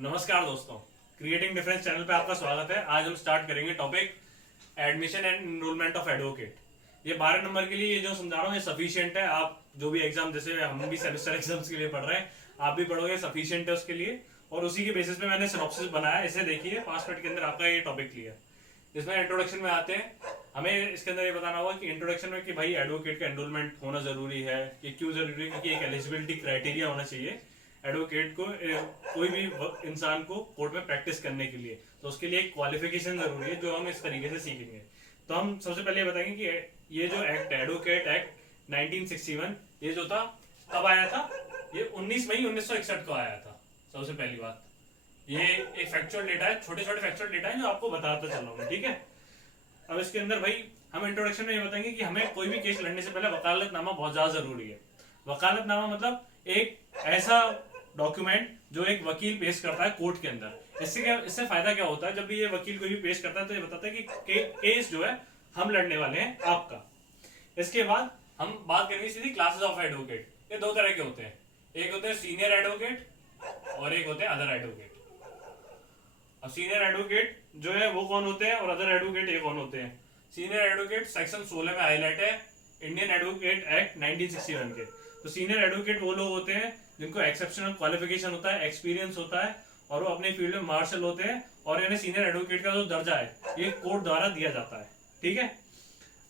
नमस्कार दोस्तों, creating difference channel पे आपका स्वागत है। आज हम स्टार्ट करेंगे topic admission and enrolment of advocate. ये 12 नंबर के लिए ये जो समझा रहा हूँ ये सफिशिएंट है। आप जो भी एग्जाम, जैसे हम भी सेमेस्टर एग्जाम्स के लिए पढ़ रहे हैं, आप भी पढ़ोगे, सफिशिएंट है उसके लिए। और उसी के बेसिस पे मैंने सिनॉप्सिस बनाया। इसे देखिए, 5 मिनट के अंदर आपका ये टॉपिक क्लियर। इसमें इंट्रोडक्शन में आते हैं। हमें इसके अंदर ये बताना होगा कि इंट्रोडक्शन में कि भाई एडवोकेट का एनरोलमेंट होना जरूरी है, कि क्यों जरूरी है, क्योंकि एक एलिजिबिलिटी क्राइटेरिया होना चाहिए एडवोकेट को, कोई भी इंसान को कोर्ट में प्रैक्टिस करने के लिए। तो उसके लिए एक क्वालिफिकेशन जरूरी है जो हम इस तरीके से सीखेंगे। तो हम सबसे पहले बताएंगे कि ये जो एक्ट है, एडवोकेट एक्ट 1961, ये जो था कब आया था? ये 19 मई 1961 को आया था। सबसे पहली बात, ये एक फैक्चुअल डेटा है, छोटे छोटे फैक्चुअल डेटा है जो आपको बताता चल रहा हूँ, ठीक है। अब इसके अंदर भाई हम इंट्रोडक्शन में ये बताएंगे कि हमें कोई भी केस लड़ने से पहले वकालतनामा बहुत ज्यादा जरूरी है। वकालतनामा मतलब एक ऐसा डॉक्यूमेंट जो एक वकील पेश करता है कोर्ट के अंदर। इससे फायदा क्या होता है? जब भी ये वकील कोई भी पेश करता है तो ये बताता है कि केस जो है हम लड़ने वाले हैं आपका। इसके बाद हम बात करेंगे सीधी क्लासेस ऑफ एडवोकेट। ये दो तरह के होते हैं, एक होते हैं सीनियर एडवोकेट और एक होते हैं अदर एडवोकेट। अब सीनियर एडवोकेट जो है वो कौन होते हैं और अदर एडवोकेट ये कौन होते हैं? सीनियर एडवोकेट सेक्शन 16 में हाईलाइट है इंडियन एडवोकेट एक्ट 1961 के। तो सीनियर एडवोकेट वो लोग होते हैं जिनको एक्सेप्शनल क्वालिफिकेशन होता है, एक्सपीरियंस होता है और वो अपने फील्ड में मार्शल होते हैं, और इन्हें सीनियर एडवोकेट का जो दर्जा है ये कोर्ट द्वारा दिया जाता है, ठीक है।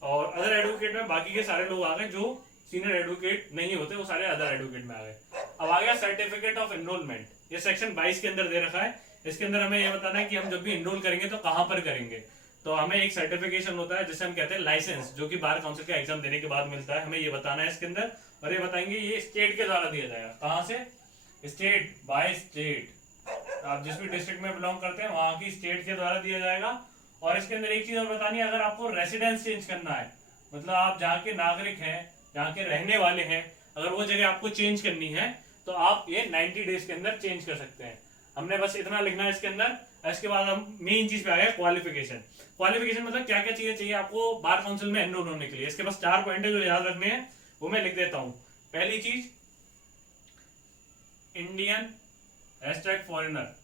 और अदर एडवोकेट में बाकी के सारे लोग आ गए जो सीनियर एडवोकेट नहीं होते, वो सारे अदर एडवोकेट में आ गए। अब आ गया सर्टिफिकेट ऑफ एनरोलमेंट। ये सेक्शन 22 के अंदर दे रखा है। इसके अंदर हमें यह बताना है कि हम जब भी एनरोल करेंगे तो कहां पर करेंगे। तो हमें एक सर्टिफिकेशन होता है जिसे हम कहते हैं लाइसेंस, जो कि बार काउंसिल का एग्जाम देने के बाद मिलता है। हमें ये बताना है इसके अंदर, और ये बताएंगे ये स्टेट के द्वारा दिया जाएगा। कहां से? State by state. आप जिस भी डिस्ट्रिक्ट में बिलोंग करते हैं वहां की स्टेट के द्वारा दिया जाएगा। और इसके अंदर एक चीज और बतानी है, अगर आपको रेसिडेंस चेंज करना है, मतलब आप जहाँ के नागरिक हैं, जहाँ के रहने वाले हैं, अगर वो जगह आपको चेंज करनी है तो आप ये 90 डेज के अंदर चेंज कर सकते हैं। हमने बस इतना लिखना है इसके अंदर। इसके बाद हम मेन चीज पे आ गए, क्वालिफिकेशन। क्वालिफिकेशन मतलब क्या क्या चीजें चाहिए आपको बार काउंसिल में एनरोल होने के लिए। इसके पास 4 पॉइंट है जो याद रखने हैं, वो मैं लिख देता हूं। पहली चीज, इंडियन #फॉरेनर,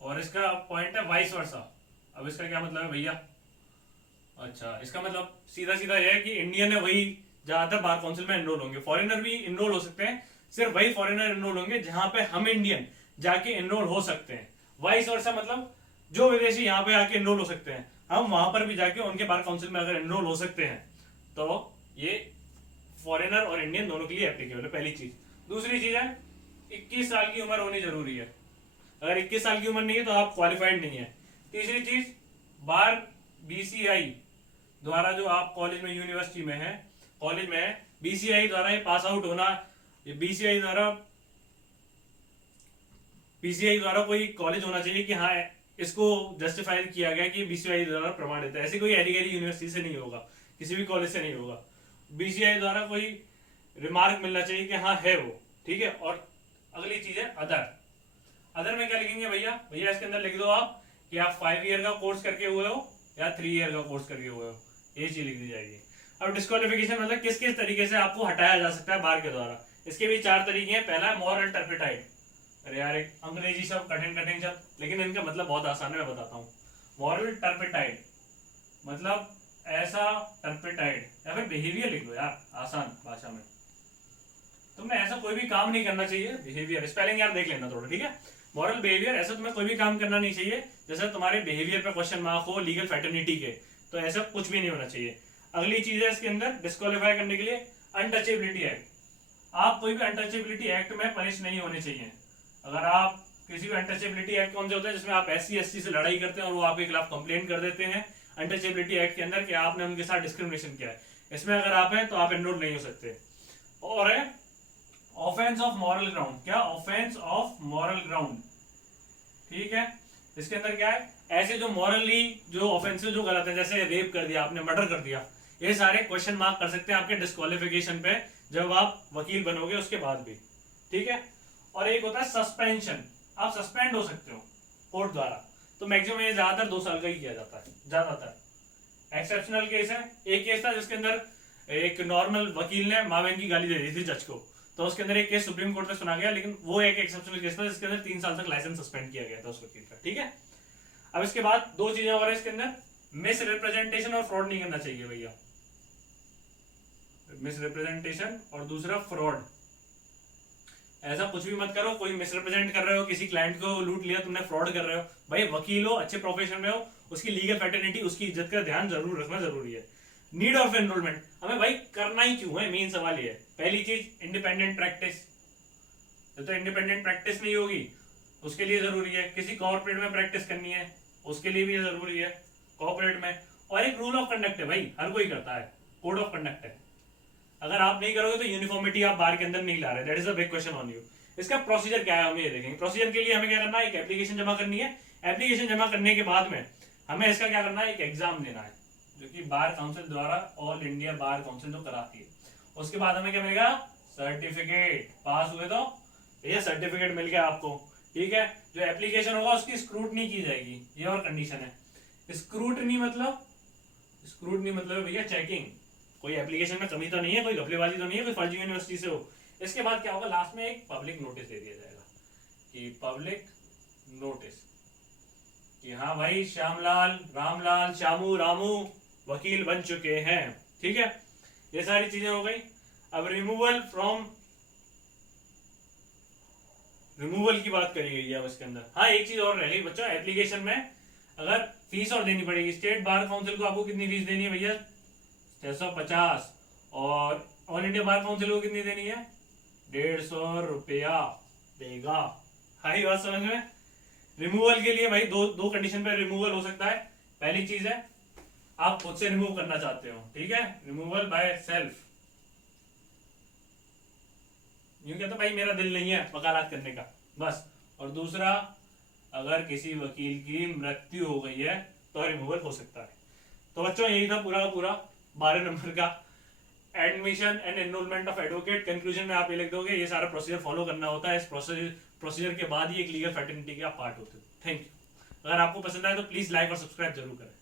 और इसका पॉइंट है वाइस वर्सा। अब इसका क्या मतलब है भैया? अच्छा, इसका मतलब सीधा सीधा यह है कि इंडियन है वही ज्यादातर बार काउंसिल में एनरोल होंगे, फॉरेनर भी एनरोल हो सकते हैं, सिर्फ वही फॉरेनर एनरोल होंगे जहां पे हम इंडियन जाके एनरोल हो सकते हैं। वाइस वर्सा मतलब जो विदेशी यहाँ पे आके एनरोल हो सकते हैं, हम वहां पर भी जाके उनके बार काउंसिल में अगर एनरोल हो सकते हैं, तो ये फॉरेनर और इंडियन दोनों के लिए एप्लीकेबल है। पहली चीज। दूसरी चीज है 21 साल की उम्र होनी जरूरी है। अगर 21 साल की उम्र नहीं है तो आप क्वालिफाइड नहीं है। तीसरी चीज, बार बीसीआई द्वारा, जो आप कॉलेज में यूनिवर्सिटी में है, कॉलेज में है, बीसीआई द्वारा ये पास आउट होना, ये बीसीआई द्वारा कोई कॉलेज होना चाहिए कि हाँ इसको जस्टिफाई किया गया कि बीसीआई द्वारा प्रमाणित है। ऐसी कोई एडी यूनिवर्सिटी से नहीं होगा, किसी भी कॉलेज से नहीं होगा। बीसीआई द्वारा कोई रिमार्क मिलना चाहिए कि हाँ है वो, ठीक है। और अगली चीज है अदर। अदर में क्या लिखेंगे भैया? भैया इसके अंदर लिख दो आप कि आप 5 ईयर का कोर्स करके हुए हो या 3 ईयर का कोर्स करके हुए हो, ये चीज लिख दी जाएगी। अब डिस्क्वालिफिकेशन मतलब किस किस तरीके से आपको हटाया जा सकता है बार के द्वारा। इसके भी 4 तरीके हैं। पहला है मॉरल टर्पिटाइड। अरे यार, एक अंग्रेजी शब्द, कठिन कठिन शब्द, लेकिन इनका मतलब बहुत आसान है, मैं बताता हूँ। मॉरल टर्पिटाइड मतलब ऐसा टर्पिटाइड, या फिर बिहेवियर लिख लो यार आसान भाषा में। तुमने ऐसा कोई भी काम नहीं करना चाहिए। बिहेवियर स्पेलिंग यार देख लेना थोड़ा, ठीक है। मॉरल बिहेवियर, ऐसा तुम्हें कोई भी काम करना नहीं चाहिए जैसे तुम्हारे बिहेवियर पे क्वेश्चन मार्क हो लीगल फैटर्निटी के, तो ऐसा कुछ भी नहीं होना चाहिए। अगली चीज है इसके अंदर डिस्क्वालीफाई करने के लिए अनटचेबिलिटी एक्ट। आप कोई भी अनटचेबिलिटी एक्ट में पनिश नहीं होने चाहिए। अगर आप किसी भी अनटचेबिलिटी एक्ट कौन से होता है जिसमें आप SC ST से लड़ाई करते हैं और वो आपके खिलाफ कंप्लेंट कर देते हैं अनटचेबिलिटी एक्ट के अंदर कि आपने उनके साथ डिस्क्रिमिनेशन किया है, इसमें अगर आप हैं तो आप एनरोल नहीं हो सकते। और है ऑफेंस ऑफ मॉरल ग्राउंड। क्या? ऑफेंस ऑफ मॉरल ग्राउंड, ठीक है। इसके अंदर क्या है? ऐसे जो मॉरली जो ऑफेंसिव जो गलत है, जैसे रेप कर दिया आपने, मर्डर कर दिया, ये सारे क्वेश्चन मार्क कर सकते हैं आपके डिस्क्वालिफिकेशन पे जब आप वकील बनोगे उसके बाद भी, ठीक है। और एक होता है सस्पेंशन। आप सस्पेंड हो सकते हो कोर्ट द्वारा, तो मैक्सिमम ये ज्यादातर 2 साल का ही किया जाता है, ज्यादातर। एक्सेप्शनल केस है, एक केस था जिसके अंदर एक नॉर्मल वकील ने मां बहन की गाली दे दी थी जज को, तो उसके अंदर एक केस सुप्रीम कोर्ट में सुना गया, लेकिन वो एक एक्सेप्शनल केस था जिसके अंदर 3 साल तक लाइसेंस सस्पेंड किया गया था उस वकील का, ठीक है। अब इसके बाद 2 चीजें और है इसके अंदर, मिस रिप्रेजेंटेशन और फ्रॉड नहीं करना चाहिए भैया, मिस रिप्रेजेंटेशन और दूसरा फ्रॉड। ऐसा कुछ भी मत करो, कोई मिसरिप्रेजेंट कर रहे हो, किसी क्लाइंट को लूट लिया तुमने, फ्रॉड कर रहे हो। भाई वकील हो, अच्छे प्रोफेशन में हो, उसकी लीगल फैटर्निटी, उसकी इज्जत का ध्यान जरूर रखना जरूरी है। नीड ऑफ एनरोलमेंट, हमें भाई करना ही क्यों है, मेन सवाल ये है। पहली चीज इंडिपेंडेंट प्रैक्टिस, तो इंडिपेंडेंट प्रैक्टिस नहीं होगी उसके लिए जरूरी है। किसी कॉर्पोरेट में प्रैक्टिस करनी है उसके लिए भी जरूरी है, कॉर्पोरेट में। और एक रूल ऑफ कंडक्ट है भाई, हर कोई करता है, कोड ऑफ कंडक्ट है। अगर आप नहीं करोगे तो यूनिफॉर्मिटी आप बार के अंदर नहीं ला रहे, that is a big question on you. इसका प्रोसीजर क्या है, हम ये देखेंगे। प्रोसीजर के लिए हमें क्या करना है, एक एप्लीकेशन जमा करनी है। एप्लीकेशन जमा करने के बाद में हमें इसका क्या करना है, एक एग्जाम देना है, जो कि बार काउंसिल द्वारा ऑल इंडिया बार काउंसिल जो कराती है। उसके बाद हमें क्या मिलेगा, सर्टिफिकेट। पास हुए तो ये सर्टिफिकेट मिल गया आपको, ठीक है। जो एप्लीकेशन होगा उसकी स्क्रूटनी की जाएगी, ये और कंडीशन है। स्क्रूटनी मतलब भैया चेकिंग, कोई एप्लीकेशन में कमी तो नहीं है, कोई घपलेबाजी तो नहीं है, कोई फर्जी यूनिवर्सिटी से हो। इसके बाद क्या होगा, लास्ट में एक पब्लिक नोटिस दे दिया जाएगा, कि पब्लिक नोटिस कि हाँ भाई श्यामलाल, रामलाल, श्यामू, रामू वकील बन चुके हैं, ठीक है। ये सारी चीजें हो गई। अब रिमूवल की बात करी गई है अब इसके अंदर। हाँ एक चीज और रह गई बच्चों, एप्लीकेशन में अगर फीस और देनी पड़ेगी। स्टेट बार काउंसिल को आपको कितनी फीस देनी है भैया, 650, और ऑल इंडिया बार काउंसिल को कितनी देनी है, 150 रुपया देगा। हाई बात समझ में। रिमूवल के लिए भाई दो कंडीशन पे रिमूवल हो सकता है। पहली चीज है आप खुद से रिमूव करना चाहते हो, ठीक है, रिमूवल बाय सेल्फ। यूं कहते भाई मेरा दिल नहीं है वकालत करने का, बस। और दूसरा, अगर किसी वकील की मृत्यु हो गई है तो रिमूवल हो सकता है। तो बच्चों यही था पूरा का पूरा 12 नंबर का admission and enrolment of advocate. Conclusion में आप ये लिख दोगे, ये सारा प्रोसीजर फॉलो करना होता है। इस प्रोसीजर के बाद ही एक लीगल फैटर्निटी का पार्ट होते हैं। Thank you. अगर आपको पसंद आए तो प्लीज लाइक और सब्सक्राइब जरूर करें।